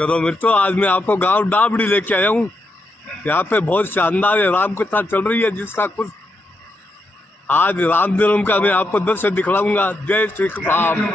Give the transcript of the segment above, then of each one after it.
चलो मित्रों, आज मैं आपको गांव डाबड़ी लेके आया हूँ। यहाँ पे बहुत शानदार राम कथा चल रही है, जिसका कुछ आज राम जन्म का मैं आपको दृश्य दिखलाऊंगा। जय श्री राम।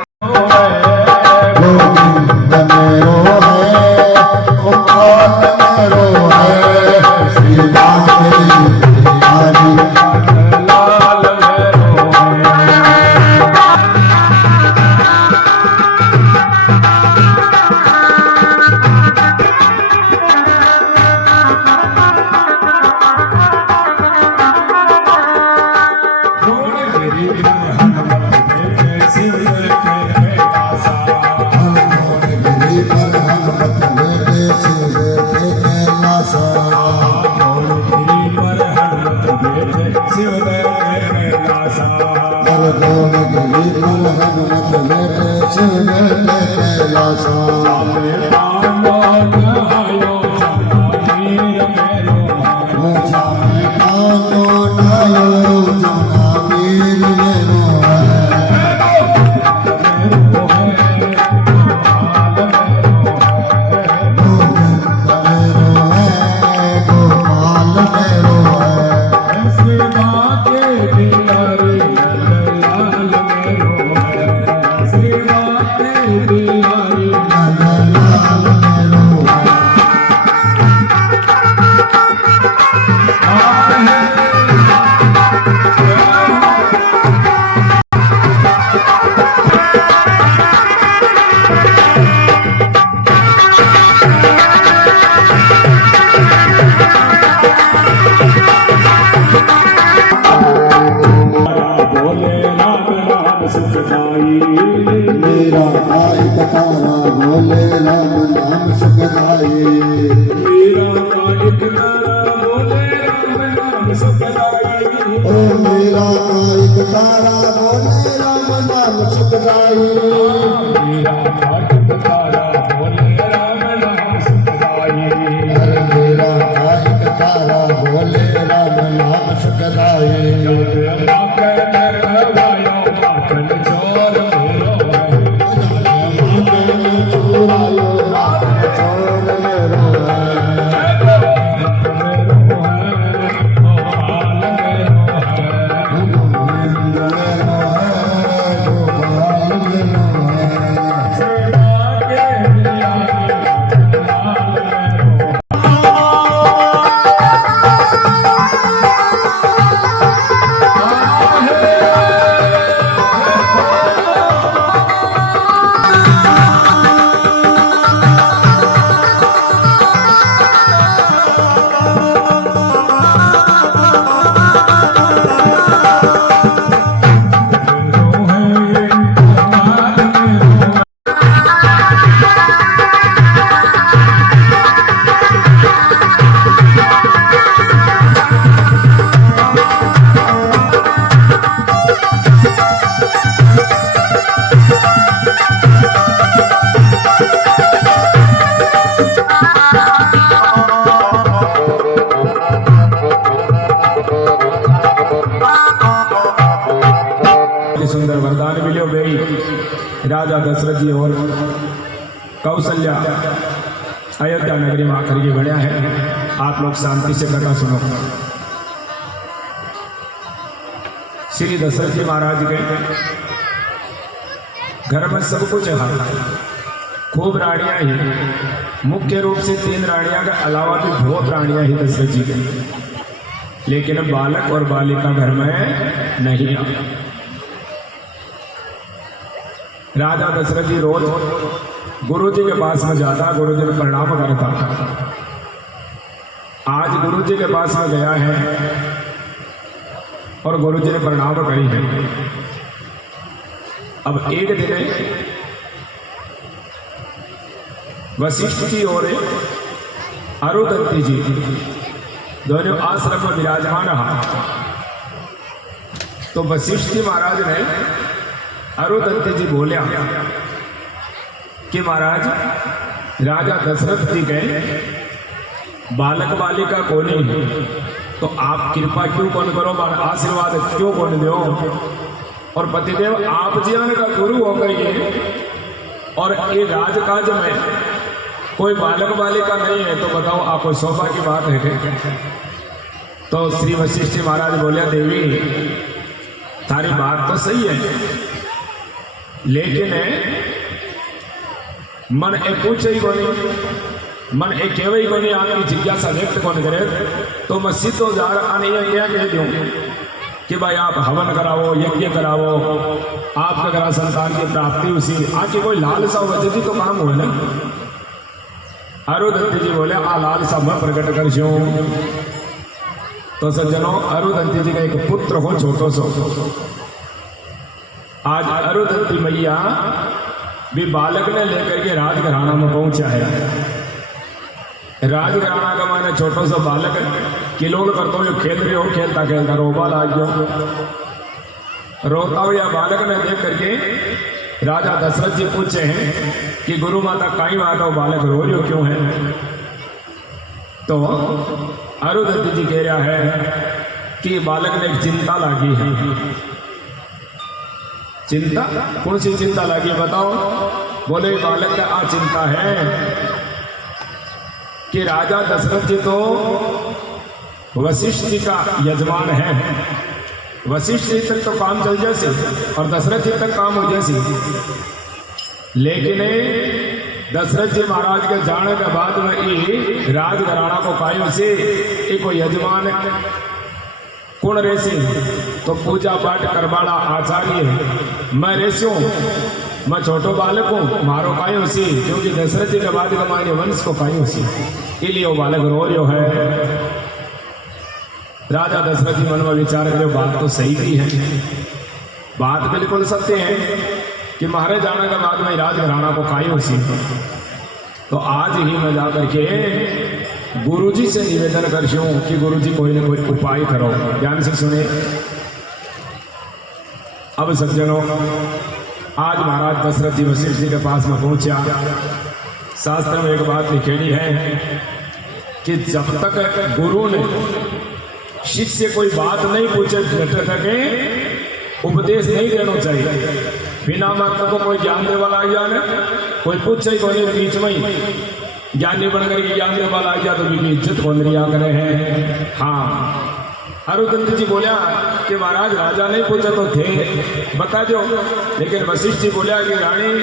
मेरा एक तारा बोले राम नाम सुखदाई। मेरा एक तारा बोले राम नाम सुखदाई। ओ मेरा एक तारा बोले राम नाम सुखदाई। मेरा एक तारा बोले राम नाम सुखदाई। अरे मेरा एक तारा बोले राम नाम सुखदाई। सुंदर वरदान मिलो गई राजा दशरथ जी और कौशल्या अयोध्या नगरी में आकर के बढ़िया है। आप लोग शांति से कथा सुनो। श्री दशरथ जी महाराज के घर में सब कुछ है, खूब रानियां ही, मुख्य रूप से 3 रानियां के अलावा भी बहुत रानियां ही दशरथ जी के, लेकिन बालक और बालिका घर में नहीं। राजा दशरथ जी रोज गुरु जी के पास में जाता, गुरु जी ने प्रणाम करता। आज गुरु जी के पास में गया है और गुरु जी ने प्रणाम करी है। अब एक दिन वशिष्ठ जी और अरुंधति जी दोनों आश्रम में विराजमान रहा। तो वशिष्ठ जी महाराज ने अरुंधति जी बोलिया कि महाराज राजा दशरथ जी गए, बालक बालिका को नहीं, तो आप कृपा क्यों कौन करो, आशीर्वाद क्यों कौन दो। और पतिदेव आप जीवन का गुरु हो गई और ये राजकाज में कोई बालक बालिका नहीं है तो बताओ आपको शोभा की बात है क्या? तो श्री वशिष्ठ जी महाराज बोले देवी तारी बात तो सही है, लेकिन मन एक पूछे ही कोनी, मन एक कहे ही कोनी, आपकी जिज्ञासा व्यक्त कौन करे, तो मैं सीधो जा आने क्या कह दूं कि भाई आप हवन करावो, यज्ञ करावो, आपका करा संतान की प्राप्ति उसी आके कोई लालसा वजह तो काम हुए ना। अरुदंती जी बोले आ लालसा मैं प्रकट कर छू। तो सज्जनों अरुदंती जी का एक पुत्र हो छोटो सो, आज अरुदंती मैया भी बालक ने लेकर के राजघराना में पहुंचा है। राजघराना का माने छोटो सा बालक किलोल करते हुए खेल रहे हो, खेलता खेलता रोबा लाग गयो। रोता हुआ बालक ने देख करके राजा दशरथ जी पूछे हैं कि गुरु माता काई बात हो, बालक रो रहे हो क्यों है? तो अरुदंती जी कह रहा है कि बालक ने एक चिंता लागी है। चिंता? कौन सी चिंता लगी बताओ? बोले बालक का आ चिंता है कि राजा दशरथ जी तो वशिष्ठ जी का यजमान है, वशिष्ठ जी तक तो काम चल जैसे और दशरथ जी तक काम हो जैसी, लेकिन दशरथ जी महाराज के जाने के बाद में ये राजघराना को कायम से एक यजमान कौन रेसी तो पूजा पाठ करवाड़ा आचार्य मैं रेस्यू, मैं छोटो बालक हूँ, मारो काई उसी, क्योंकि दशरथ जी के बाद हमारे वंश को काई उसी, इसलिए वो बालक रो रहे है। राजा दशरथ जी मन में विचार करे बात तो सही भी है, बात बिल्कुल सत्य है कि महाराज जाने के बाद में राजघराना को काई उसी, तो आज ही मैं जाकर के गुरुजी से निवेदन कर कि गुरुजी कोई ना कोई उपाय करो। ध्यान से सुने। अब सज्जनों आज महाराज दशरथ जी वशिष्ठ जी के पास में पहुंचा। शास्त्र में एक बात लिखेली है कि जब तक गुरु ने शिष्य कोई बात नहीं पूछे के उपदेश नहीं देना चाहिए। बिना मतलब को कोई ज्ञान दे वाला आ जाए, कोई पूछे कोई बीच में ही ज्ञानी बनकर के ज्ञान दे वाला आ गया तो उनकी इज्जत कौन रिया करे हैं। हाँ अरुदंती जी बोलिया कि महाराज राजा नहीं पूछा तो थे बता दो, लेकिन वशिष्ठ जी बोलिया कि रानी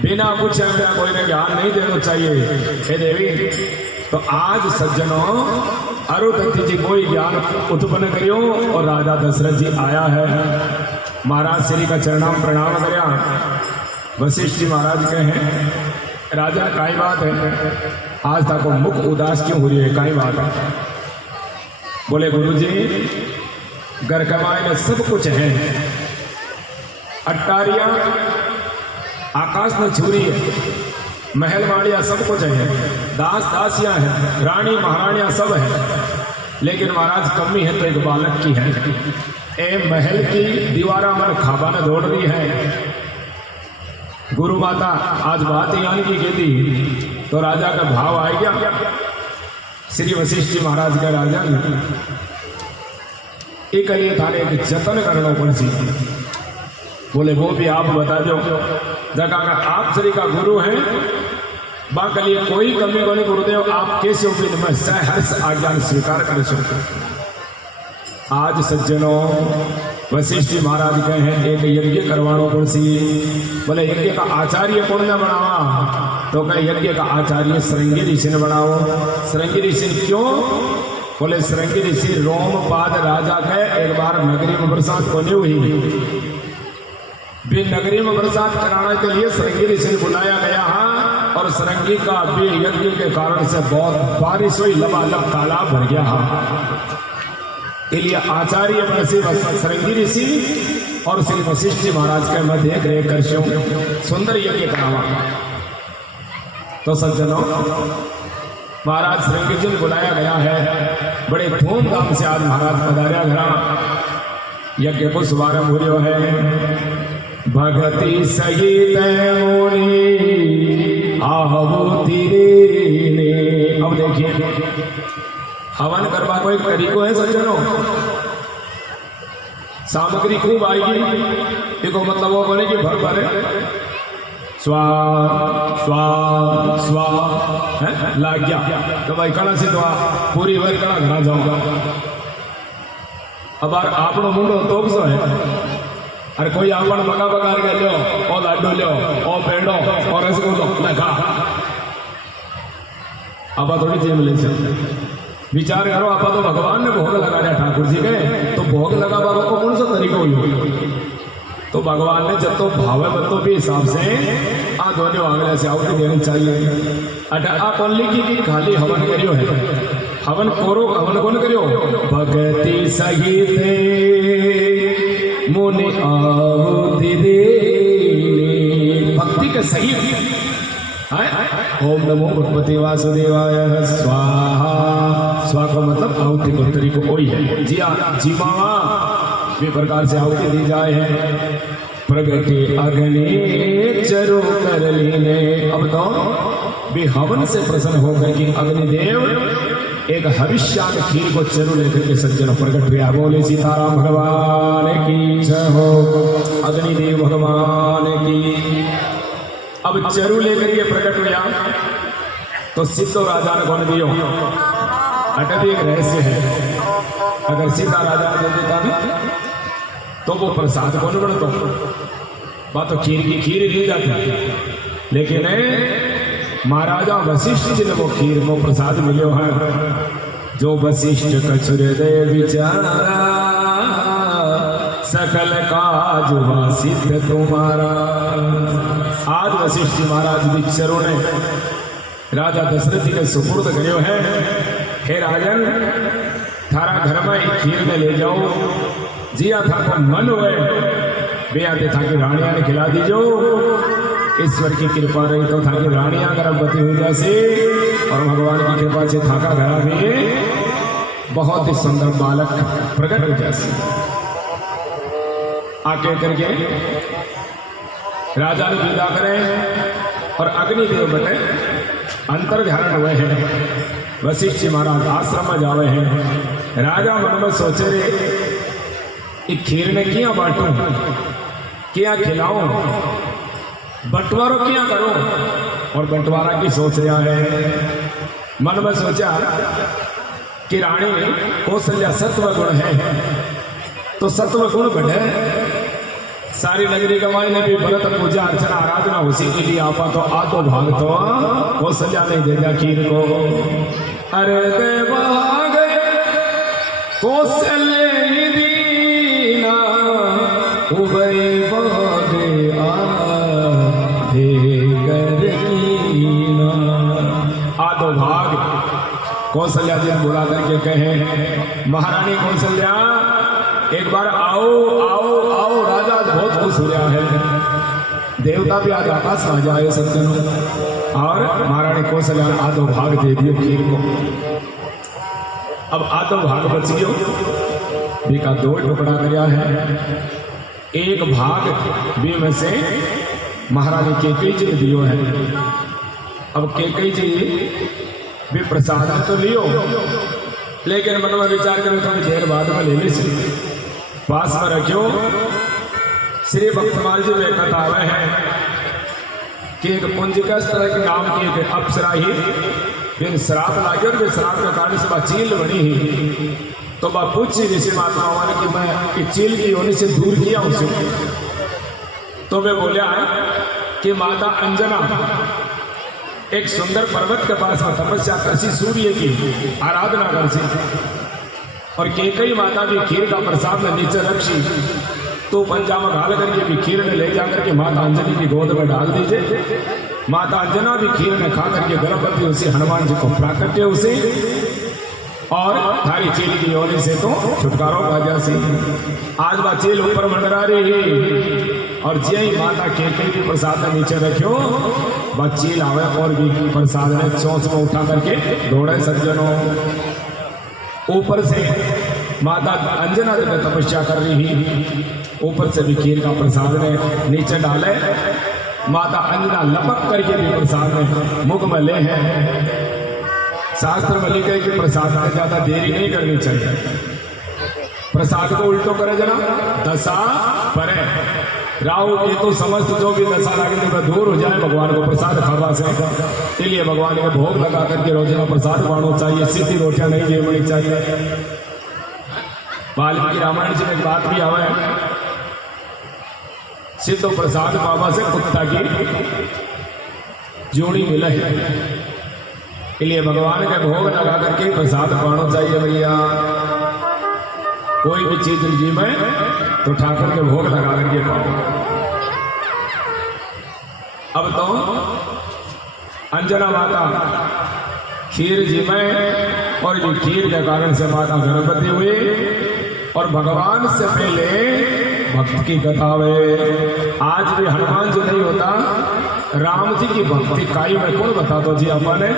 बिना पूछे कोई ने ज्ञान नहीं देना चाहिए हे देवी। तो आज सज्जनों अरुदंती जी कोई ज्ञान उत्पन्न करियो और राजा दशरथ जी आया है। महाराज श्री का चरणाम प्रणाम करया। वशिष्ठ जी महाराज कहे राजा काई बात है, आज तक मुख उदास क्यों हो रही है, काई बात है? बोले गुरुजी घर कमाए में सब कुछ है, अट्टारियां आकाश में छुरी है, महल माड़िया सब कुछ है, दास दासियां हैं, रानी महारानियां सब है, लेकिन महाराज कमी है तो एक बालक की है। ए महल की दीवारा मन खाबा ने दौड़ रही है। गुरु माता आज बात यानी की कहती तो राजा का भाव आ गया। श्री वशिष्ठ जी महाराज का राजा एक थाने एक जतन करना पड़ सी। बोले वो भी आप बता दो, जगह का आप श्री का गुरु हैं, बाकलिए कोई कमी को नहीं गुरुदेव, आप कैसे उम्मीद में सहर्ष आज्ञा स्वीकार कर सकते। आज सज्जनों वशिष्ठ जी महाराज कहे हैं एक यज्ञ करवानो पड़सी। बोले यज्ञ का आचार्य कौन ने बनावा? तो कहे यज्ञ का आचार्य श्रृंगी ऋषि ने बनाओ। श्रृंगी ऋषि क्यों? बोले श्रृंगी ऋषि रोमपाद राजा के एक बार नगरी में बरसात होनी हुई, भी नगरी में बरसात कराने के लिए श्रृंगी ऋषि बुलाया गया है और श्रृंगी का भी यज्ञ के कारण से बहुत बारिश हुई, लबालब तालाब भर गया। इसलिए आचार्य श्रृंगी ऋषि और श्री वशिष्ठ जी महाराज के मैं देख रेख कर सुंदर यज्ञ करावा। तो सज्जनों महाराज श्रृंगी जी बुलाया गया है, बड़े धूमधाम से आज महाराज पधारिया घरा। यज्ञ को शुभारंभ हो रहा है। भगति सहित आहुति रे। अब देखिए हवन करवा को एक तरीको है सज्जनों। सामग्री खूब आएगी, देखो मतलब वो बनेगी भर भरे स्वा स्वा स्वा है लाग गया तो भाई कड़ा से तो पूरी वर कड़ा घरा जाऊंगा अब आपनो मुंडो तो सो है अरे कोई आपन मगा बगार के लियो ओ लाडू लियो ओ पेड़ो और रसगुल्लो लगा अब थोड़ी जेब ले सकते विचार करो आप तो भगवान ने भोग लगा दिया ठाकुर जी के तो भोग लगा बाबा को कौन सा तरीका हुई तो भगवान ने जब तो भावे बतो भी हिसाब से आ दोनों आंगले से आहुति देनी चाहिए अटा आ कोल्ली की खाली हवन करियो है हवन कोरो हवन कौन करियो भगति सहित मुनि आहुति दे भक्ति के सहित ओम नमो भगवते वासुदेवाय स्वाहा स्वा का मतलब आहुति को तरीको कोई है जी जीवा भी प्रकार से आहुति दी जाए है प्रगटे अग्नि चरो कर लीने अब तो भी हवन से प्रसन्न होकर कि अग्निदेव एक हविष्यान खीर को चरु लेकर के सज्जन प्रकट हुआ बोले सीताराम भगवान की जय हो अग्निदेव भगवान की अब चरु लेकर के प्रकट हुआ तो सिद्धो राजा ने कौन दियो अटक एक रहस्य है अगर सीता राजा ने दे देता भी तो वो प्रसाद कौन बनता बात तो खीर की खीर दी जाती लेकिन महाराजा वशिष्ठ जी ने वो खीर को प्रसाद मिलो है जो वशिष्ठ कछुर दे विचारा सकल काज सिद्ध तुम्हारा आज वशिष्ठ जी महाराज दीक्षरों ने राजा दशरथ जी के सुपुर्द करो है हे राजन थारा घर में खीर में ले जाओ जिया था को मन हुए बेआते था कि रानिया ने खिला दीजो ईश्वर की कृपा रही तो था कि रानिया गर्भवती हुई जैसे और भगवान की कृपा से थाका घरा भी बहुत ही सुंदर बालक प्रकट हो जैसे आके करके राजा ने विदा करें और अग्निदेव बटे अंतर ध्यान हुए हैं वशिष्ठ जी महाराज आश्रम में जावे हैं राजा मन में सोचे रे खीर ने किया बांटू क्या खिलाऊं बंटवारा क्या करो और बंटवारा की सोच रहा है मन में सोचा कि रानी कौशल्या सत्व गुण है तो सत्व गुण बढ़े सारी नगरी गवाई ने भी व्रत पूजा अर्चना आराधना उसी के लिए आपा तो आ तो भाग तो कौशल्या नहीं दे दिया खीर को अरे देवा कौशल्य उबे बागे आधे आधो भाग कौशल्या जी बुला करके कहे महारानी कौशल्या एक बार आओ आओ आओ राजा बहुत खुश हो गया है देवता भी आज आकाश में जाए सज्जनों और महारानी कौशल्या आधो भाग दे दियो खीर को अब आधो भाग बच गयो बीका दो टुकड़ा कराया है एक भाग भी में से महारानी केकई जी ने दियो है अब केकई जी भी प्रसाद तो लियो लेकिन मन में विचार करो थोड़ी देर बाद में ले ली पास में रखियो श्री भक्तमाल जी में कथा आवे है कि एक पुंजिका तरह के नाम की एक अप्सरा ही फिर श्राप लागे और श्राप के कारण से चील बनी ही तो बा पूछी ऋषि महात्माओं ने कि मैं चील की होने से दूर किया उसे तो वे बोला कि माता अंजना एक सुंदर पर्वत के पास में तपस्या करसी सूर्य की आराधना करसी और केकई माता भी खीर का प्रसाद में नीचे रखी तो पंजामा घाल करके भी खीर में ले जाकर के माता अंजनी की गोद में डाल दीजिए माता अंजना भी खीर में खा करके गर्भवती उसे हनुमान जी को प्राकट्य उसे और थारी चील की योनि से तो छुटकारो बाजा सी आज बा चील ऊपर मंडरा रही और जे माता केकई की प्रसाद में नीचे रखियो बा चील आवे और भी प्रसाद ने चोंच में उठा करके दौड़े सज्जनों ऊपर से माता अंजना देवी तपस्या कर रही ऊपर से भी खीर का प्रसाद ने नीचे डाले माता अंजना लपक करके भी प्रसाद में मुख में ले है शास्त्र में लिखे कि प्रसाद में ज्यादा देरी नहीं करनी चाहिए प्रसाद को उल्टो करे जना दशा परे राहु केतु समस्त जो भी दशा लगे वह दूर हो जाए, भगवान को प्रसाद खावा से इसलिए भगवान को भोग लगा करके रोजाना प्रसाद पाना चाहिए। सीधी रोटियां नहीं जेवनी चाहिए। वाल्मीकि रामायण जी में एक बात भी आवे, सिद्धो प्रसाद बाबा से कुत्ता की जोड़ी मिले है, इसलिए भगवान के भोग लगा करके प्रसाद पाना चाहिए। भैया कोई भी चीज जी में तो ठाकुर के भोग लगा करके पाओ। अब तो अंजना माता खीर जी में, और ये खीर के कारण से माता गर्भवती हुई और भगवान से पहले भक्त की कथा है। आज भी हनुमान जी नहीं होता, राम जी की भक्ति काई में कौन बता दो जी अपने।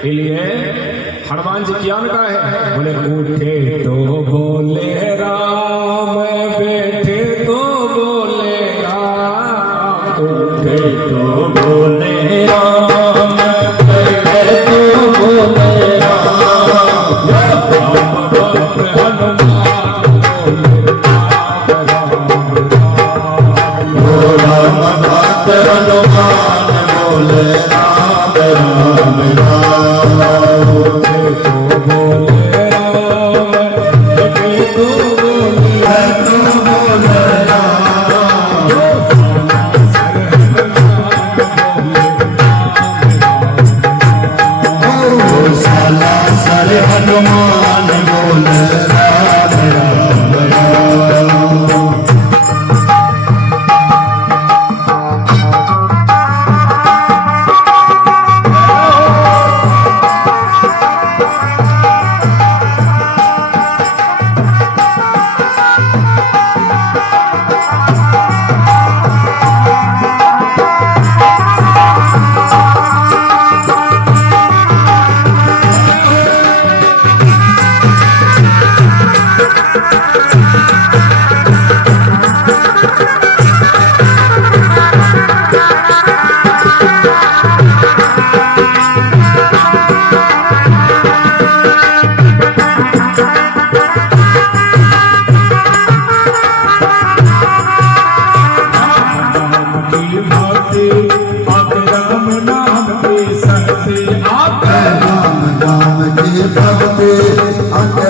इसलिए हनुमान जी क्या कहा है, बोले उठे तो बोले राम, बैठे तो बोले राम, उठे तो बोले राम, बैठे तो बोले राम, हनुमान बोले राम राम राम, तो बोले राम, तो बोले साला सर हनुमान बोले राम राम राम।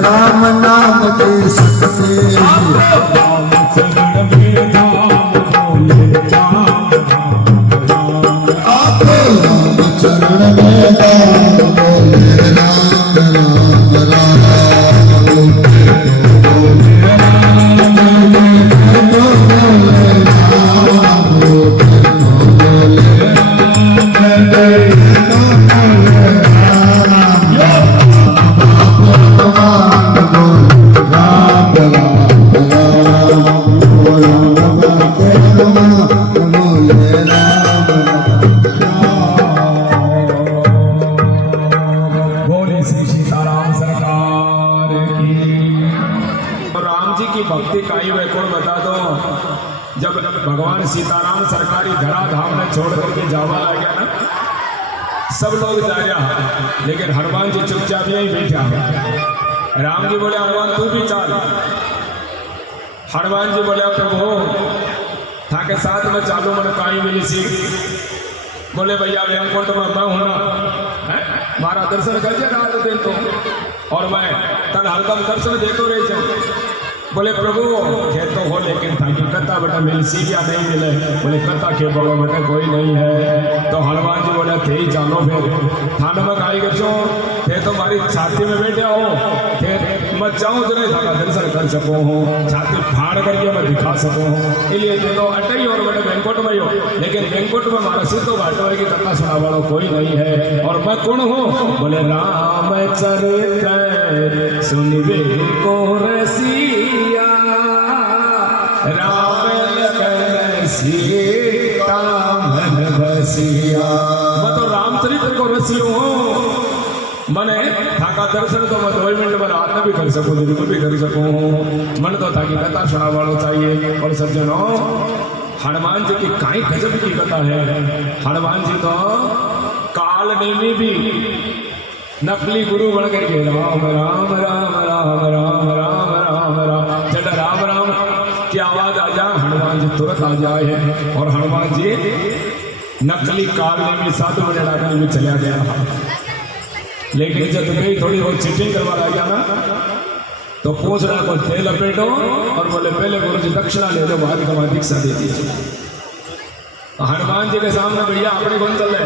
राम नाम की शक्ति, राम चरण में राम बोले राम राम राम, राम चरण में राम बोले राम राम राम, बोले राम बोले राम, बोले भक्ति काई वे कौन बता दो। जब भगवान सीताराम सरकारी धरा धाम में छोड़ करके जावा आ गया ना, सब लोग जा रहा, लेकिन हनुमान जी चुपचाप यही बैठा। राम जी बोले हनुमान तू भी चल। हनुमान जी बोले प्रभु था के साथ में चालू मन काई मिली सी। बोले भैया वेंकुट में मैं हूं ना, मारा दर्शन कर रात दिन तो, और मैं तन हरदम दर्शन देतो रह जाऊं। बोले प्रभु कह तो हो, लेकिन थाकी कथा बेटा मिल सी क्या नहीं मिले। बोले कथा के बोलो बेटा कोई नहीं है। तो हनुमान जी बोले थे ही जानो फिर थाने में गाई गो थे तो हमारी छाती में बैठे हो, थे मैं जाऊँ तो नहीं था दर्शन कर सको हूँ, छाती फाड़ करके मैं दिखा सको हूँ। इसलिए देखो अटे ही और बेटे वेंकुट में ही हो, लेकिन वेंकुट में हमारा सिद्धो बाटो की कथा सुना वाला कोई नहीं है। और मैं कौन हूँ? बोले राम चरित्र सुनिबे को रसिया, राम लखन सीता मन बसिया। मैं तो रामचरित्र को रसियो हूँ। मने थाका दर्शन तो मैं 2 मिनट में रात में भी कर सकूँ, दिन में भी कर सकूँ। मन तो थाकी कथा सुना वालों चाहिए। और सज्जनों हनुमान जी की काई गजब की कथा है। हनुमान जी तो काल नेमी भी नकली गुरु बन करके राम राम राम राम राम राम राम राम, जब राम राम की आवाज आ जा हनुमान जी तुरंत आ जाए और हनुमान जी नकली काले में साधु बने डाकने में चला गया। लेकिन जब गई थोड़ी बहुत चीटिंग करवा लगा ना तो पूछ रहा को तेल लपेटो और बोले पहले गुरु जी दक्षिणा ले लो, बाद का दीक्षा दे दीजिए। हनुमान जी के सामने भैया अपने कौन चल रहे,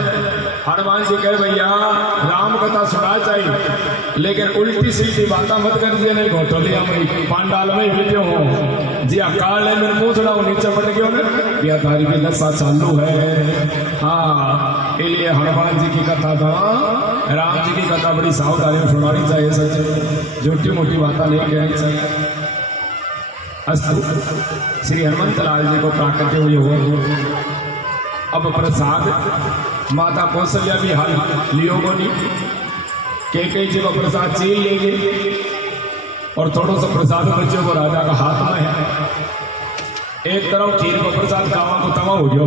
हनुमान जी कहे भैया राम कथा सुना चाहिए लेकिन उल्टी सीधी बातें मत कर दिए, नहीं घोटोलिया में पांडाल में बैठे हो जी अकाल है मैं पूछ रहा हूँ नीचे पड़ गया ना भैया तारी की दशा चालू है। हाँ इसलिए हनुमान जी की कथा था, राम जी की कथा बड़ी सावधानी में सुनानी चाहिए, सच्चे झूठी मोटी बातें नहीं कहनी चाहिए। अस्तु श्री हनुमंत लाल जी को प्राकट्य हुए हो। अब प्रसाद माता कौशल्या भी हाल लियो बोली कई जी को प्रसाद छीन लेंगे और थोड़ा सा प्रसाद बच्चों को राजा का हाथ में है। एक तरफ खीर को प्रसाद कावा को तवा हो गया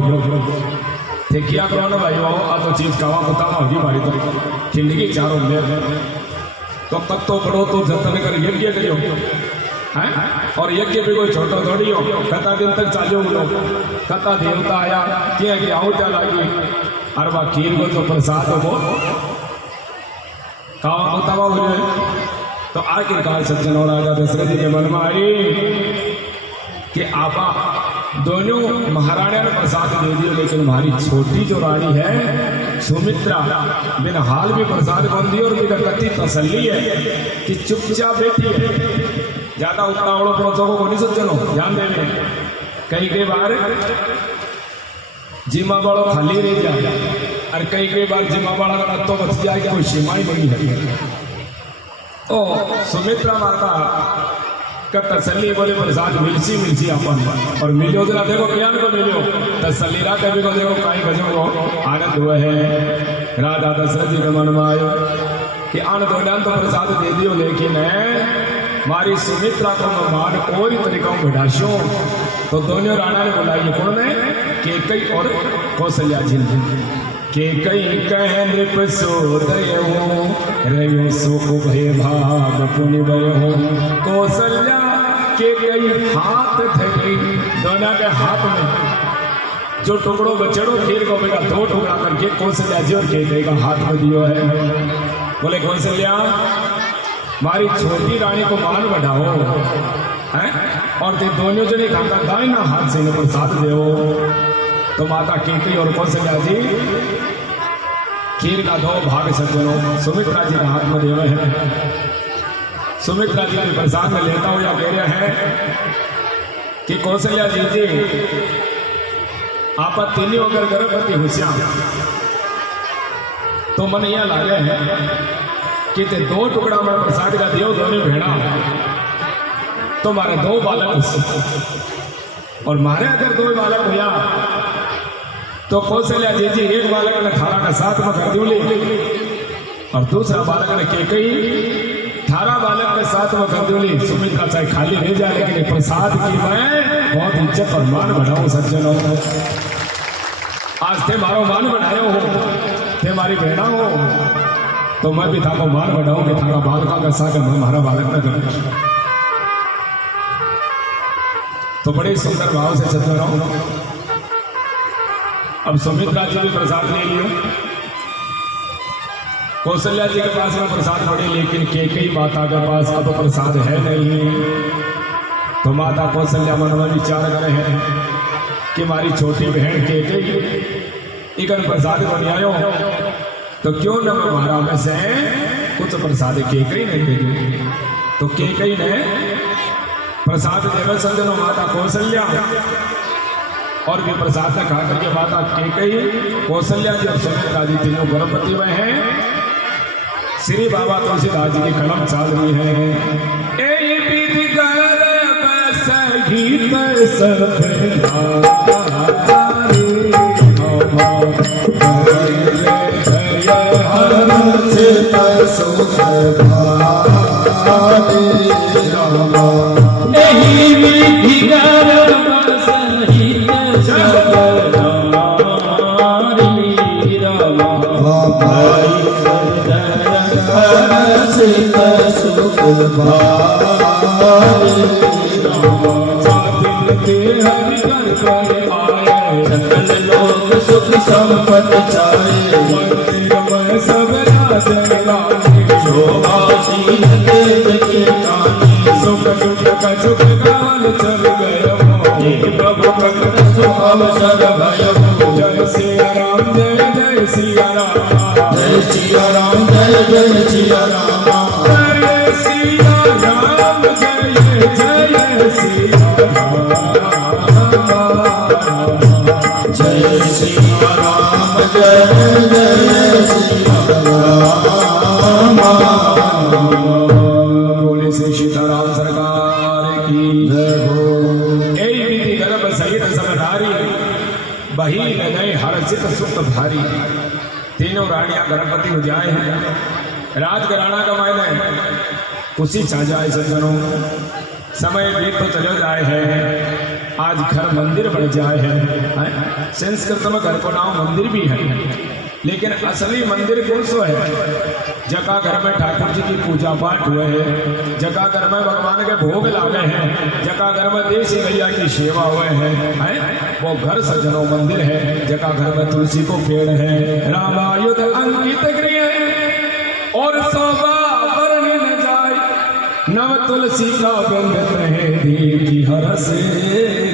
थे क्या करो ना भाई बाबू आ तो चीज कावा को तवा होगी हमारी तो खिंडगी चारों में तो कत्तो करो तो जतन कर यज्ञ करियो और यज्ञ भी कोई छोटा थोड़ी हो, कथा दिन तक चालो लोग कथा देवता आया क्या कि आहुतियां लगी और वह खीर को जो प्रसाद हो कावा को तवा हो जाए। तो आखिरकार सज्जन और राजा दशरथ जी के मन में आई कि आपा दोनों महाराणियों ने प्रसाद दे दिया लेकिन हमारी छोटी जो रानी है सुमित्रा बिना हाल भी प्रसाद बन दी और बिना कति तसल्ली है कि चुपचाप बैठी है, ज्यादा उतावड़ो पहुंचो को नहीं सज्जनो ध्यान देने। कई बार जिमा वालों खाली रह जाए और कई बार जिमा वाला का तो बच जाए कि कोई सीमा ही बनी है। तो सुमित्रा माता का तसल्ली बोले प्रसाद मिलसी अपन और मिलो जरा देखो क्या को मिलो तसल्ली रा कभी को देखो काई बजो को आनंद हुआ है। राजा दशरथ जी के मन में आयो कि आनंद हो तो प्रसाद दे दियो लेकिन हमारी सुमित्रा को मैं मान और ही तरीका बढ़ाशो। तो दोनों राणा ने बुलाई कौन है केकई और कौशल्या जी केकई कह नृप सोदय हो रयो सुख भय भाग पुण्य भय हो। कौशल्या केकई हाथ धरी दोनों के हाथ में जो टुकड़ो बचड़ो खीर को बेटा दो टुकड़ा करके कौशल्या जी और केकई का हाथ में दियो है। बोले कौशल्या हमारी छोटी रानी को मान बढ़ाओ हैं और ते दोनों जने खाता दाई ना हाथ से प्रसाद देवो। तो माता केकई और कौशल्या जी खीर का दो भाग सज्जनों सुमित्रा जी के हाथ में देवे हैं। सुमित्रा जी के प्रसाद में लेता हुआ कह रहे हैं कि कौशल्या जी आप तीनों अगर गर्भवती होशियार तो मन यह लागे है कि ते दो टुकड़ा में प्रसाद का दियो दोनों भेड़ा तो मारे दो बालक और मारे अगर दो बालक हुआ तो कौशल्या जी एक बालक ने थारा का साथ में कर दूली और दूसरा बालक ने केकई थारा बालक के साथ में कर दूली। सुमित्रा चाहे खाली रह जाए लेकिन प्रसाद की मैं बहुत इज्जत और मान बढ़ाऊं सज्जनों। आज थे मारो मान बढ़ायो हो थे मारी भेड़ा हो तो मैं भी थाको मान बढ़ाऊं कि थारा बालका का साथ मैं हमारा बालक न करूं। तो बड़े सुंदर भाव से सज्जन रहो। अब सुमित्रा जी भी प्रसाद ले लियो, कौशल्या जी के पास में प्रसाद पड़े लेकिन केकई माता के पास अब प्रसाद है नहीं। तो माता कौशल्या मन में विचार करे हैं कि हमारी छोटी बहन केकई इकन प्रसाद बन आयो तो क्यों न मैं महाराज में से कुछ प्रसाद केकई ने दे दूं। तो केकई ने प्रसाद देवे सज्जनों माता कौशल्या और भी प्रसाद खा करके माता केकई कौशल्या जी और सुमित्रा जी तीनों गर्भवती में हैं। श्री बाबा तुलसीदास जी की कलम चाल रही है। ए विधि गर्भ सहित हरि जय रानी शोभासीन तेज के कानी सुख दुख कछुक काल चल गयो प्रभु प्रकट सुख अवसर भयो जय सिया राम जय सिया राम जय सिया राम जय सिया राम जय सिया राम जय सिया राम जय सिया राम जय सिया राम बोले से सीताराम सरकार की जय हो यही विधि गर्भ सहित समधारी बही न गए हर्षित सुत भारी तीनों रानियां गणपति हो जाए हैं राजघराना का मायने उसी छा जाए सज्जनों समय बीत तो चले जाए हैं आज घर मंदिर बन जाए हैं संस्कृत में घर को नाम मंदिर भी है लेकिन असली मंदिर कौन सो है जगह घर में ठाकुर जी की पूजा पाठ हुए हैं जगह घर में भगवान के भोग लागे हैं जगह घर में देसी गैया की सेवा हुए हैं वो घर सज्जनों मंदिर है जगह घर में तुलसी को पेड़ है रामायुध अंकित गृह और शोभा वर्णि न जाए नव तुलसी का बंधन है देवी हर से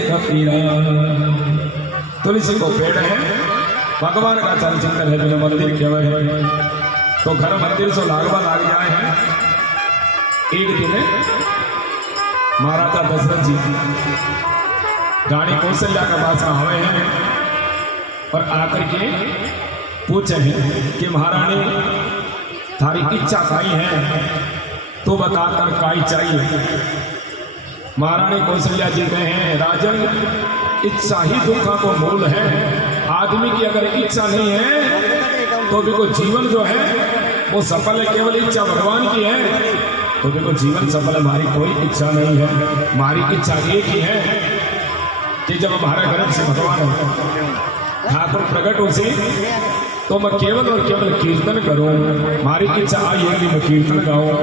कपीरा तुलसी को पेड़ है भगवान का चलचित्र है जो मंदिर केवल है तो घर मंदिर से लागवा लाग जाए हैं एक दिन महाराजा दशरथ जी रानी कौशल्या के पास आवे हैं और आकर के पूछे हैं कि महारानी थारी इच्छा काई है तो बताकर काई चाहिए महारानी कौशल्या जी कहे हैं राजन इच्छा ही दुख को मूल है आदमी की अगर इच्छा नहीं है तो देखो जीवन जो है वो सफल है केवल इच्छा भगवान की है तो देखो जीवन सफल है हमारी कोई इच्छा नहीं है हमारी इच्छा एक ही है कि जब हमारे गर्भ से भगवान ठाकुर प्रकट हो से तो मैं केवल और केवल कीर्तन करूं हमारी इच्छा आई है कि मैं कीर्तन गाऊं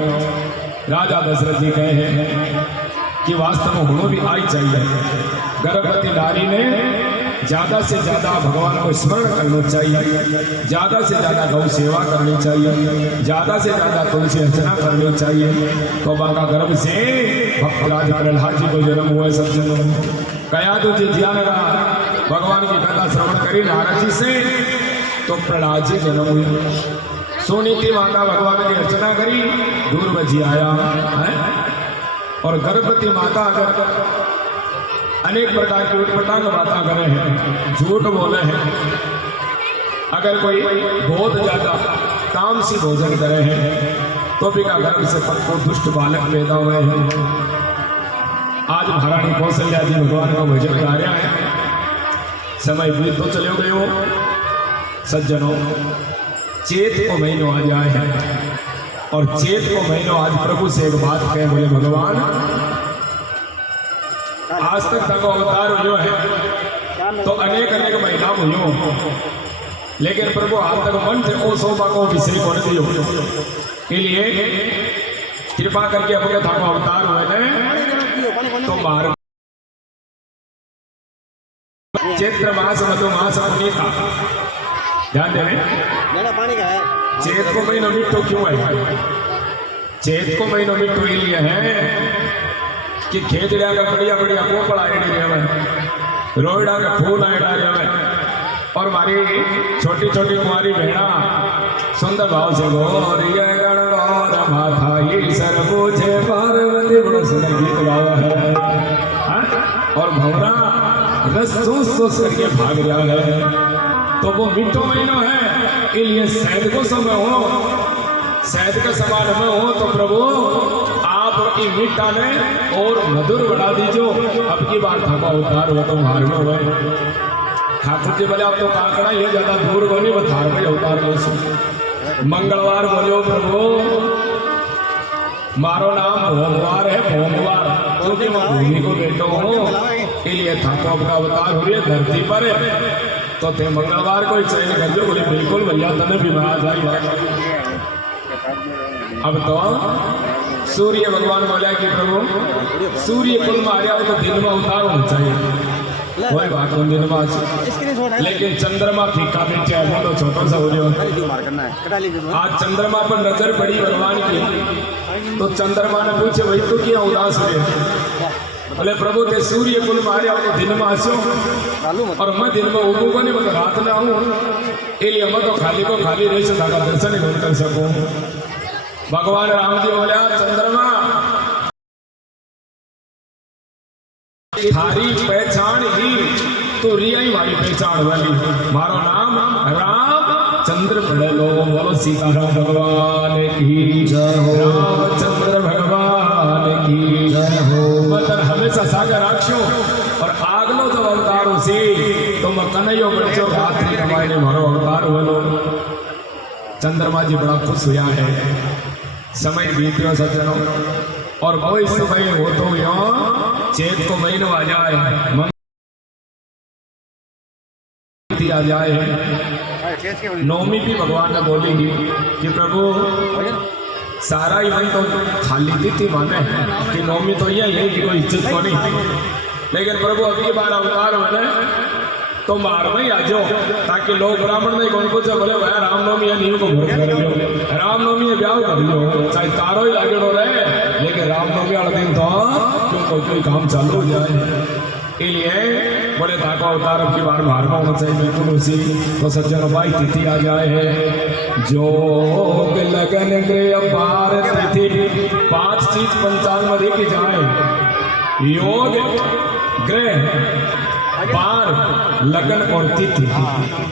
राजा दशरथ जी कहे हैं कि वास्तव में होना भी आई चाहिए गर्भवती नारी ने ज्यादा से ज्यादा भगवान को स्मरण करना चाहिए ज्यादा से ज्यादा गौ सेवा करनी चाहिए ज्यादा से ज्यादा तुलसी अर्चना करनी चाहिए तो बाका गर्भ से भक्तराज प्रहलाद जी को जन्म हुआ सज्जनों कया तो जी ध्यान भगवान की कथा श्रवण करी नारद जी से तो प्रहलाद जी जन्म हुए सोनीति माता भगवान की अर्चना करी दूर बजी आया है और गर्भवती माता अगर अनेक प्रकार की उटपटांग बातें करे हैं झूठ बोले हैं अगर कोई बहुत ज्यादा तामसी भोजन करे हैं तो भी का गर्भ से पक्को दुष्ट बालक पैदा हुए हैं आज महारानी कौशल्या जी भगवान का भोजन गा रहा है समय बीत तो चले गए हो सज्जनों चेत को महीनों आ जाए हैं और चेत को महीनों आज प्रभु से एक बात कहे बोले भगवान आज तक तक अवतार हुए है तो अनेक अनेक महीना हुई लेकिन प्रभु आज तक मन थे ओ शोभा को विषय को दियो के लिए कृपा करके अपने था अवतार हुए ने तो मार चैत्र मास मधु मास पुनीता ध्यान देने चैत को महीना मिट्टो क्यों है चैत को महीना मिट्टो इसलिए है कि खेतड़िया का बढ़िया बढ़िया पोपड़ आए जावे रोहिड़ा का फूल आए जावे और हमारी छोटी छोटी कुमारी बहना सुंदर भाव से गोरिया गणगौर माथा ये सर पूछे पार्वती बड़ा सुंदर गीत गावा है और भंवरा रस सोच करके भाग रहा है तो वो मिठो महीना है इसलिए शहद को समय हो शहद का समान में हो तो प्रभु आप की मीठा ने और मधुर बढ़ा दीजो अब की बार था अवतार हो तो हार में हुए ठाकुर जी बोले आप तो काकड़ा ये ज्यादा दूर को नहीं बता रहे अवतार में मंगलवार बोलो प्रभु मारो नाम भोमवार है भोमवार क्योंकि मैं भूमि को बेटो हूँ इसलिए ठाकुर का अवतार हो रही है धरती पर तो थे मंगलवार को चयन कर दो बोले बिल्कुल भैया तने बीमार जाए अब तो सूर्य भगवान बोला कि प्रभु सूर्य कुल में आ गया हो तो दिन में उतार होना चाहिए कोई बात नहीं दिन बाद, लेकिन चंद्रमा फीका बेचे है, वो तो छोटा सा हो जाए। आज चंद्रमा पर नजर पड़ी भगवान की, तो चंद्रमा ने पूछे भाई तू क्या उदास है? बोले प्रभु ते सूर्य कुल मारे तो दिन में आसो और मैं दिन में उगूंगा नहीं, मतलब रात में आऊँ, इसलिए मैं तो खाली को खाली रह सका दर्शन नहीं कर सकूं। भगवान राम जी बोले चंद्रमा थारी पहचान ही तो रिया ही मारी पहचान वाली, मारो नाम राम चंद्र पढ़ लो, बोलो सीताराम भगवान की जय हो, रामचंद्र भगवान की जय हो। मतलब हमेशा सागर राखशो और आगलो जब अवतारो से तो मैं कन्हैयो बच्चों रात्रि कमाने मारो अवतार बोलो। चंद्रमा जी बड़ा खुश हुआ है, समय बीत गया सज्जनों, और वही समय हो तो यहाँ चेत को महीनों आ जाए, आ जाए, नौमी भी भगवान ने बोली कि प्रभु सारा इवन तो खाली थी माने कि नौमी तो यही है कि कोई इज्जत को नहीं, लेकिन प्रभु अगली बार अवतार बने तो मार में आ जाओ, ताकि लोग ब्राह्मण में कौन पूछे बोले भाई रामनवमी है नहीं को भोज कर लो, रामनवमी है ब्याह कर लो, चाहे तारो ही लागे रहे, लेकिन रामनवमी वाले दिन तो क्यों कोई काम चालू हो जाए। इसलिए बोले ताको अवतार अब की बार मार में होना चाहिए बिल्कुल उसी, तो सज्जन भाई तिथि आ जाए है जोग लगन गृह पार तिथि, 5 चीज पंचांग में देखी जाए, योग ग्रह पार लगन और तिथि,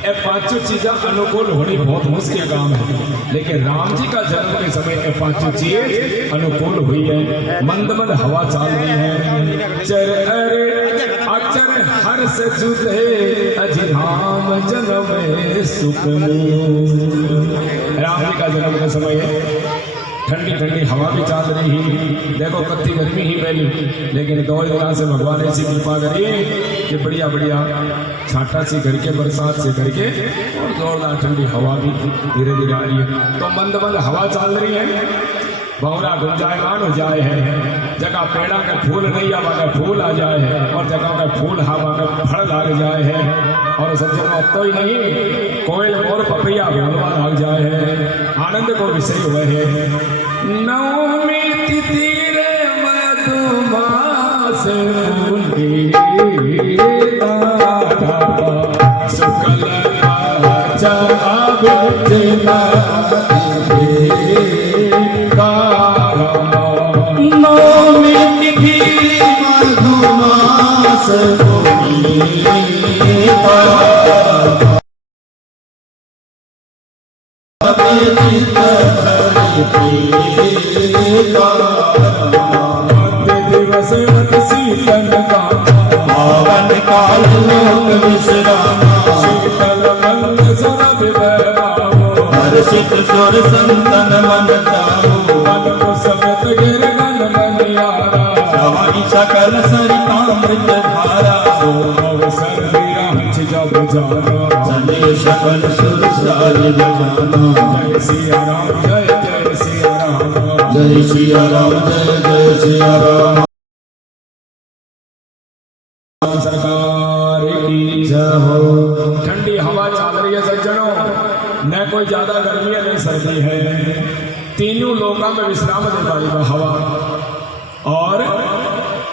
ये 5 चीजें अनुकूल होनी बहुत मुश्किल काम है, लेकिन राम जी का जन्म के समय ये 5 चीज अनुकूल हुई है। मंद मंद हवा चल रही है, चर अचर हर से जुते अजि राम जन्म सुख, राम जी का जन्म का समय है, ठंडी ठंडी हवा भी चल रही है, देखो कत्ती गर्मी ही पहली, लेकिन 2 दिन से भगवान ऐसी कृपा करिए कि बढ़िया बढ़िया छाटा सी करके बरसात से करके और जोरदार ठंडी हवा भी धीरे धीरे आ रही है। तो मंद मंद हवा चल रही है, बहुरा गुंजायमान हो जाए है, जगह पेड़ा का फूल नहीं आवा का फूल आ जाए है, और जगह का फूल हवा का फल लाग जाए है, और सज्जन अब तो ही नहीं कोयल और पपैया बोलवा लाग जाए है, आनंद को विषय हुए है। नवमी तिथि रे मधुमास शुक्ल नौमी तिथि मधुमास दिवस शीतल का पावन काल लोक विश्रामा, शीतल मंद सरब वैभावो, हर्षित सुर संतन मन चाहो, मन को समेत गिर गन मनियारा, सवाई सकल सरितामृत धारा, सोमव सर्दिरा हंस जब जाना, चले सकल सुर सारि बजाना, जय सिया राम जय सिया राम, जय सिया राम जय सिया राम। सरकार की जय हो। ठंडी हवा चल रही है सज्जनों, न कोई ज्यादा गर्मी है न सर्दी है, तीनों लोकों में विश्राम दे वाली हवा। और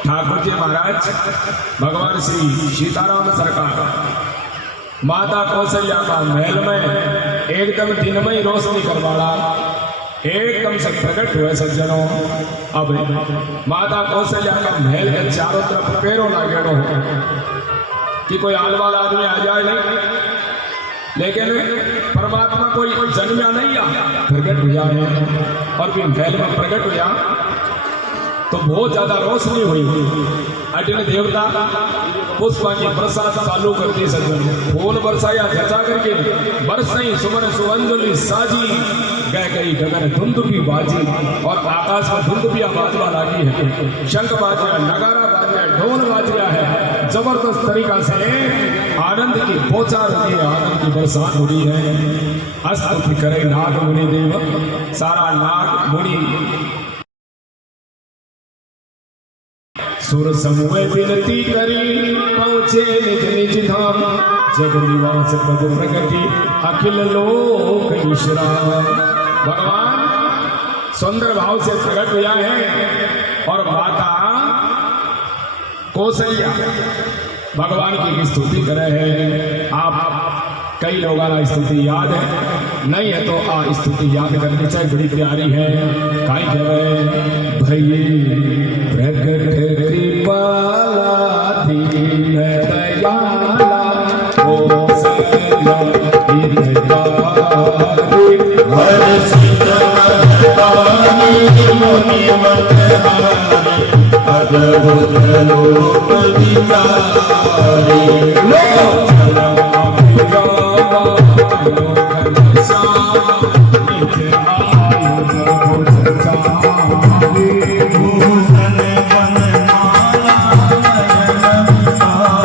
ठाकुर जी महाराज भगवान श्री सीताराम सरकार माता कौशल्या का महल में एकदम दिन में ही रोशनी करवाड़ा, एकदम से प्रकट हुए सज्जनों। अब माता कौशल्या का महल के चारों तरफ पेड़ों लागेड़ो कि कोई आलवाल आदमी आ जाए नहीं, लेकिन परमात्मा कोई जन्मिया नहीं आ प्रकट हुआ है, और भी महल में प्रकट हुआ तो बहुत ज्यादा रोशनी हुई। अटिन देवता पुष्पा की प्रसाद चालू कर दी सज्जन, फूल बरसाया जचा करके बरसई सुमन सुअंजलि साजी, गह गई गगन धुंध भी बाजी, और आकाश में धुंध भी बाजवा लागी है, शंख बाज रहा, नगारा बाज रहा, ढोल बाज रहा है, जबरदस्त तरीका से आनंद की बौछार हो रही है, आनंद की बरसात हो रही है। अस्तुति करे नाग मुनि देव, सारा नाग मुनि सुर समूह विनती करी पहुँचे निज निज धाम जग निवास प्रभु प्रगति अखिल लोक विश्राम। भगवान सुंदर भाव से प्रकट हुआ है और माता कौशल्या भगवान की स्तुति करे है। आप कई लोगों का स्तुति याद है, नहीं है तो आ स्तुति याद करनी चाहिए, बड़ी प्यारी है। काई कहे भई प्रगट कृपाला दीन दयाला कौशल्या हितकारी हर्षित वरदानी मुनि मनहारी अद्भुत रूप विचारी भूषण वनमाला नयन विशाला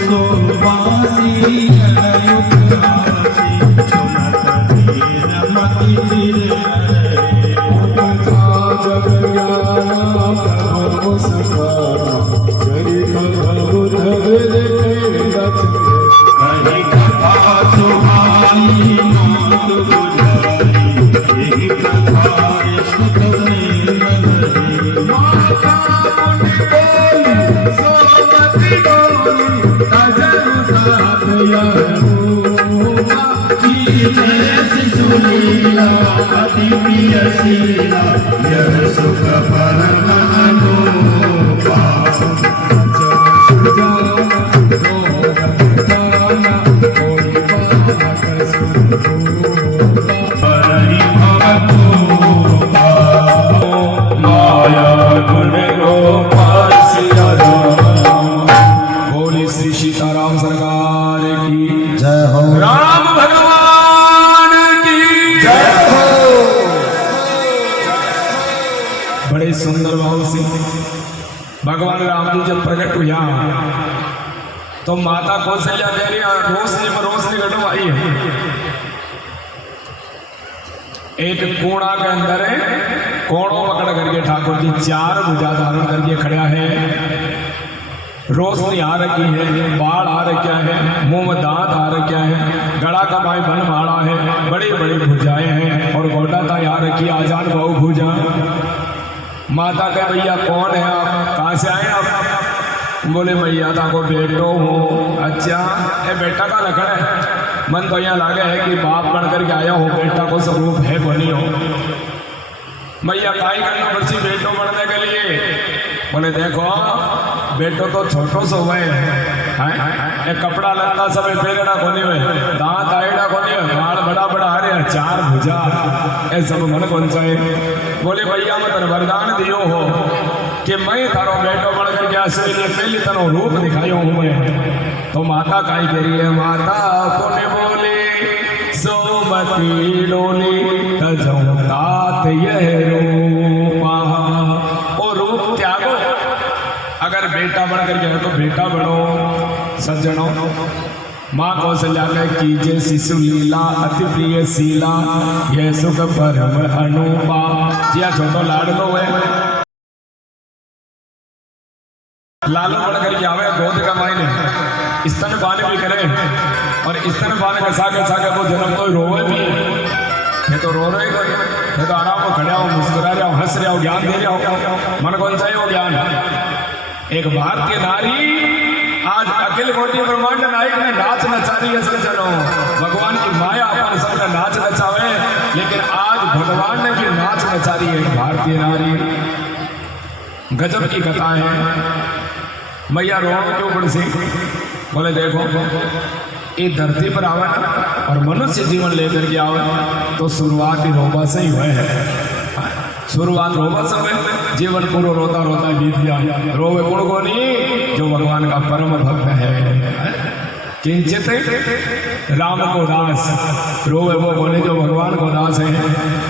शोभा सिंधु यह सुख परम अनूपा माया गुण गोपाल सिया बोली श्री सीताराम सरकार की जय हो। राम भगवान की जय हो। बड़े सुंदर भाव से भगवान राम जी जब प्रकट हुआ तो माता कौशल्या कह रही रोशनी में रोशनी घटवाई है। एक कोणा के अंदर कोणों पकड़ करके ठाकुर जी चार भुजा धारण करके खड़ा है। रोशनी आ रखी है, बाढ़ आ रखा है, मुंह में दांत आ रखा है, गड़ा का भाई बन माड़ा है, बड़ी बड़ी भुजाएं हैं और गोटा था आ रखी आजाद बहु भुजा। माता कहे भैया कौन है आप, कहाँ से आए आप? बोले मैया था को बेटो हूँ। अच्छा ये बेटा का लखड़ा है? मन तो यहाँ लागे है कि बाप बन करके आया हो, बेटा को स्वरूप है बनी हो। मैया काई करना पड़ती बेटो बनने के लिए? बोले देखो बेटो तो छोटो सो हुए है, कपड़ा लत्ता सब पहनना कोनी हुए, दांत आएड़ा कोनी हुए, बाल बड़ा बड़ा आ रहे, चार भुजा ए सब मन कौन चाहे। बोले भैया मैं तेरे वरदान दियो हो कि मैं तारो बेटो बन करके आसे पहले तेरो रूप दिखायो हूँ मैं। तो माता काई करी है? माता कोने बोले सोमती डोली तजो तात यह रूपा। ओ रूप त्यागो, अगर बेटा बन करके है तो बेटा बनो। सज्जनों माँ कौशल्या ने कीजे शिशु लीला अति प्रिय शीला, यह सुख परम अनुपा। जिया छोटो लाडलो है, लाल बन करके आवे गोद का मायने स्तनपान भी करे और स्तनपान के सागे वो जन्म तो रोवे भी है, तो रो रहे है तो आराम में खड़े हो, मुस्कुरा रहे हो, हंस रहे हो, ज्ञान दे रहे हो। मन कौन सा है वो ज्ञान? एक भारतीय नारी आज अखिल कोटि ब्रह्मांड नायक ने नाच नचा रही है। सज्जनों भगवान की माया अपन सबने नाच नचावे, लेकिन आज भगवान ने भी सारी एक भारतीय नारी, गजब की कथा है। मैया रोम के ऊपर से बोले देखो ये धरती पर आवे और मनुष्य जीवन लेकर के आवे तो शुरुआत ही रोबा से ही हुए है। शुरुआत रोबा से हुए, जीवन पूरा रोता रोता बीत गया। रोवे गुण को नहीं जो भगवान का परम भक्त है। किंचित राम को दास, रोवे वो बोले जो भगवान को दास है।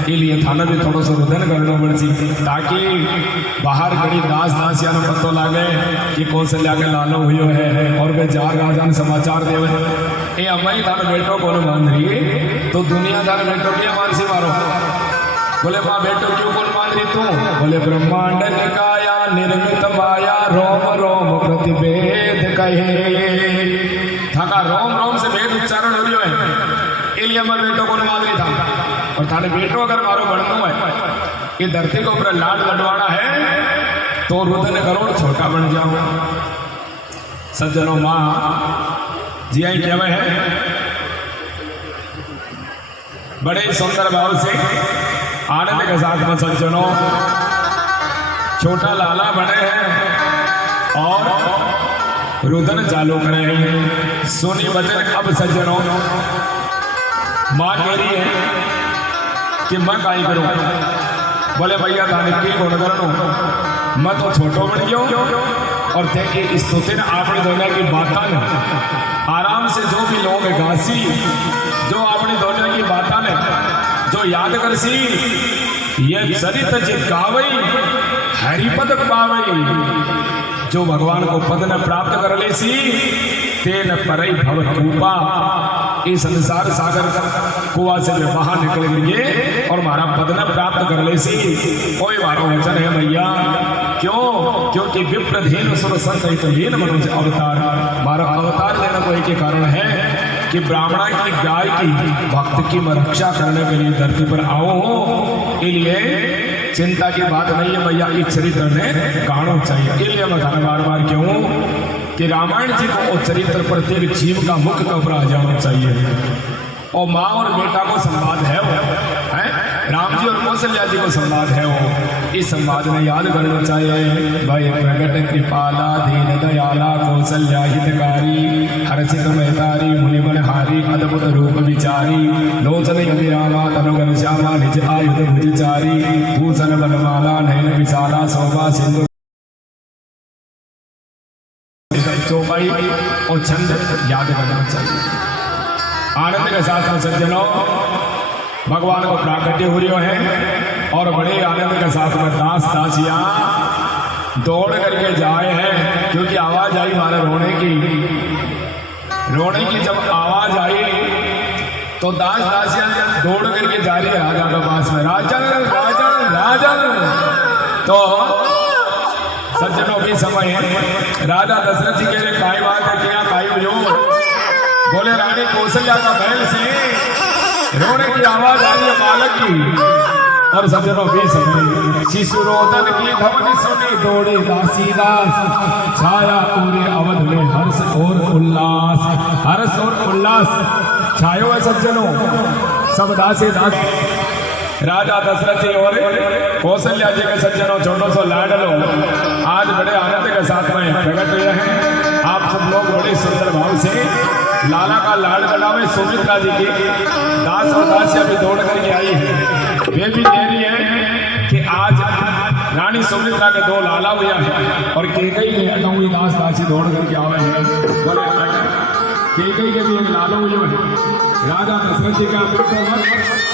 इसलिए थाना भी थोड़ा सा रुदन करना पड़ती ताकि बाहर कड़ी दास दास या पतो लागे कि कौशल्या के लालो हुई है और वे जार राजा ने समाचार देवे ये अम्माई थाना बेटो को मान रही है तो दुनिया थाना बेटो की मानसी मारो। बोले माँ बेटो क्यों कौन मान रही तू? बोले ब्रह्मांड निकाया निर्मित माया रोम रोम प्रतिवेद कहे। थाका रोम रोम से वेद उच्चारण हो रही है इसलिए मैं बेटो को मान रही था। और थाने बेटो अगर मारो बनना है ये धरती को ऊपर लाड लडवाना है तो रुदन करोड़ छोटा बन जाओ। सज्जनों माँ जी आई क्या है बड़े सुंदर भाव से आनंद के साथ में सज्जनों छोटा लाला बने हैं और रुदन चालू करे हैं। सुनी वचन अब सज्जनों मां कह रही है कि मैं काई करूं? बोले भैया थाने की गुण करो मैं तो छोटो बन गयो और देखिए स्तुति अपनी दुनिया की बातें आराम से जो भी लोग घासी जो अपनी दुनिया की बातें ने जो याद कर सी ये चरित चित गावई हरिपद पावई। जो भगवान को पद न प्राप्त कर ले सी तेन परई भव रूपा। इस संसार सागर कुआ से वे बाहर निकल गए और हमारा पद न प्राप्त कर ले सी। कोई मारो वचन है भैया क्यों? क्योंकि विप्रधीन सुर संत हीन मनुष्य अवतार हमारा अवतार लेना कोई के कारण है कि ब्राह्मणा की गाय की भक्त की मैं रक्षा करने के लिए धरती पर आओ हो। इसलिए चिंता की बात नहीं है भैया इस चरित्र में गाना चाहिए। इसलिए मैं बार बार क्यों कि रामायण जी को चरित्र प्रत्येक जीव का मुख्य कपड़ा आ जाना चाहिए। और माँ और बेटा को संवाद है वो है राम जी और कौशल्या जी को संवाद है वो। इस संवाद में याद करना चाहिए भाई प्रगट कृपाला दीन दयाला कौशल्या हितकारी हर्षित महतारी मुनिवन हारी अद्भुत रूप विचारी लोचन अभिरामा तनुगन श्यामा निज आयुध भुजचारी भूषण बनमाला नयन विशाला शोभा सिंधु चौपाई और छंद याद करना चाहिए। आनंद के साथ में सज्जनों भगवान को प्राकट्य हो रहे हैं और बड़े आनंद के साथ में दास दासियां दौड़ करके जाए हैं क्योंकि आवाज आई हमारे रोने की जब आवाज आई तो दास दासियां दौड़ करके जा रही है राजा के पास में राजन राजन राजन। तो सज्जनों भी समय है राजा दशरथ जी के लिए काई बात है क्या काई हो? बोले रानी कौशल्या का बैल से रोने की आवाज आ रही है बालक की। और सज्जनों भी समय शिशु रोदन की ध्वनि सुनी दौड़े दासीदास छाया पूरे अवध में हर्ष और उल्लास छायो है सज्जनों सब दासी दास। राजा दशरथ जी और कौशल्या जी के सज्जनों छोटो सो लाड लो आज बड़े आनंद के साथ में प्रकट हुए हैं। आप सब लोग बड़े सुंदर भाव से लाला का लाड लगावे। सुमित्रा जी की दास और दासियां भी दौड़ करके आई है। वे भी कह रही है कि आज रानी सुमित्रा के दो लाला हुआ है और केकई के दास दासी दौड़ करके आवे हैं। बोले केकई के भी एक लालो हुए हैं। राजा दशरथ जी का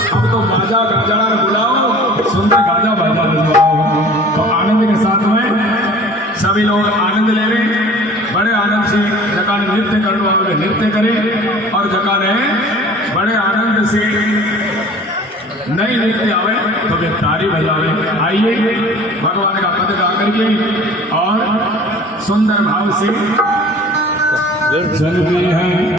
अब तो बाजा गाजड़ा बुलाओ सुंदर गाजा बाजा बजवाओ। तो आनंद के साथ में सभी लोग आनंद ले रहे बड़े आनंद से जगह ने नृत्य करने वाले नृत्य करें और जगह ने बड़े आनंद से नई नृत्य आवे तो वे तारी बजावे। आइए भगवान का पद गा करके और सुंदर भाव से चलती है।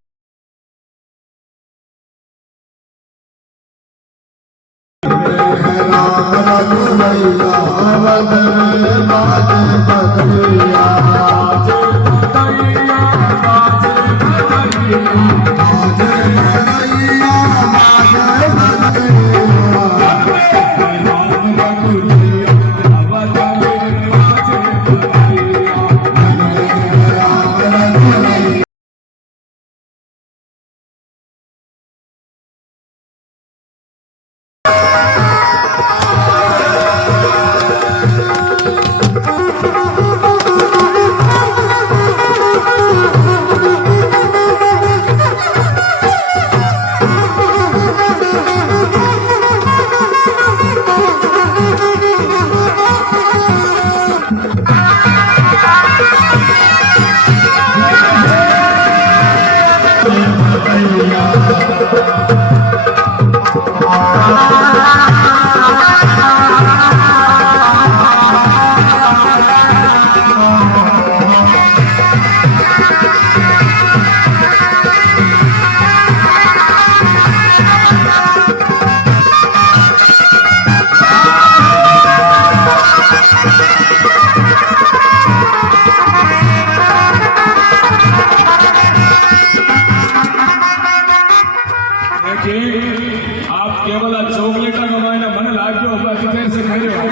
आप केवल चॉकलेट कमाने मन लाग्यो बाकी देर से खड़े हो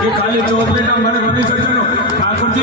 कि खाली चॉकलेट मन बनी सजनो ठाकुर जी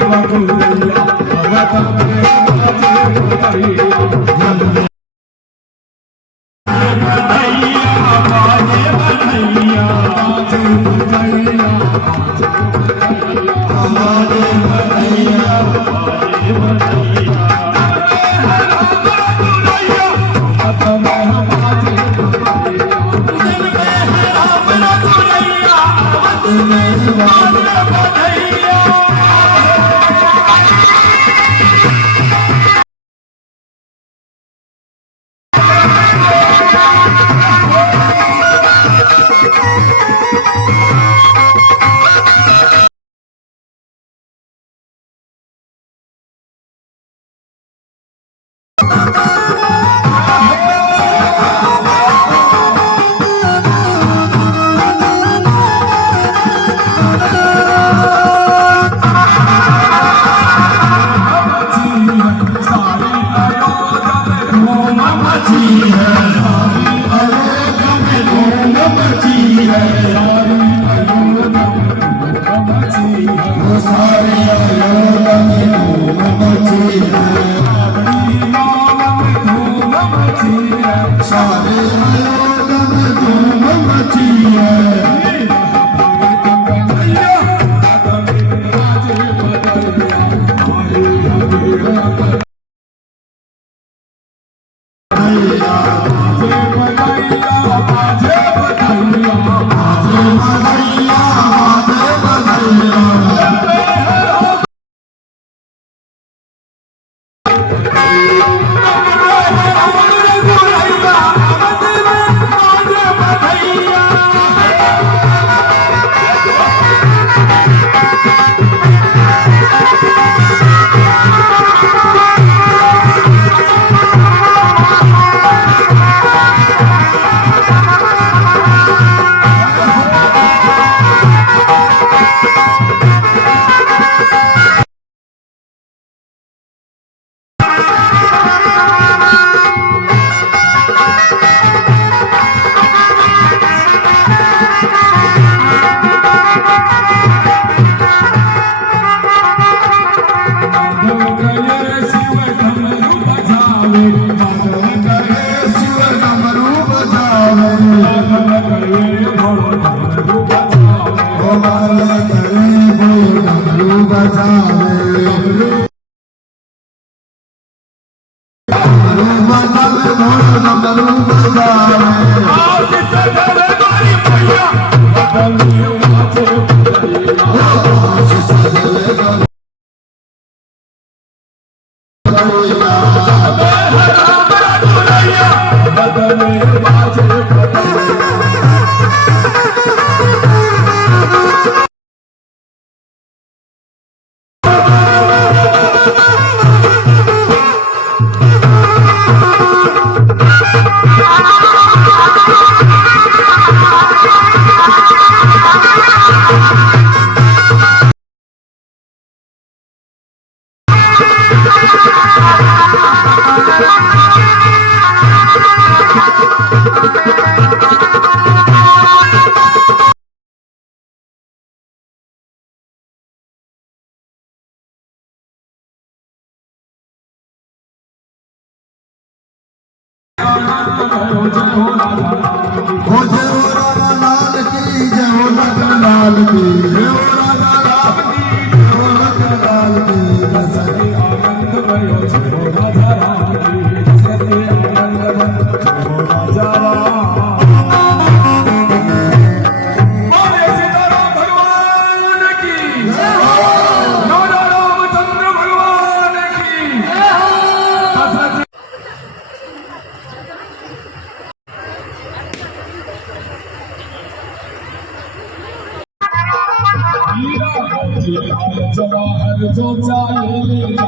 हीरा मोती लाल जवाहर जो चाहे ले जा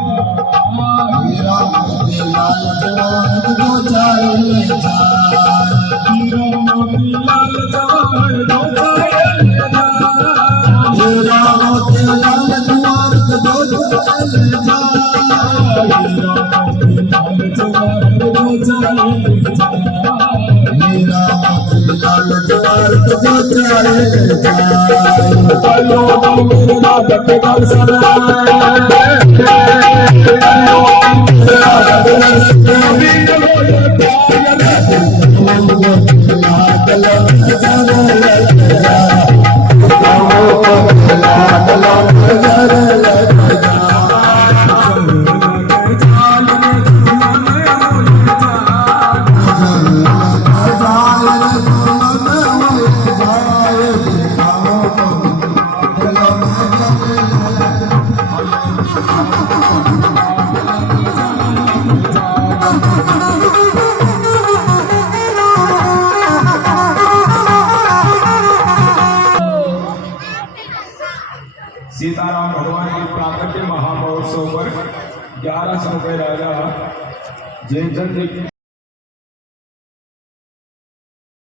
हीरा मोती लाल जवाहर जो चाहे ले जा हीरा मोती लाल जवाहर जो चाहे ले जा हीरा मोती लाल जवाहर जो चाहे ले जा हीरा मोती लाल जवाहर जो चाहे ले जा हीरा मोती लाल जवाहर जो चाहे ले जा आयो मेरे राजा के गल सुना आयो मेरे राजा के गल सुना बीत होए सीताराम भगवान के प्राकट्य महामहोत्सव पर 1100 रुपये राजा जयचंद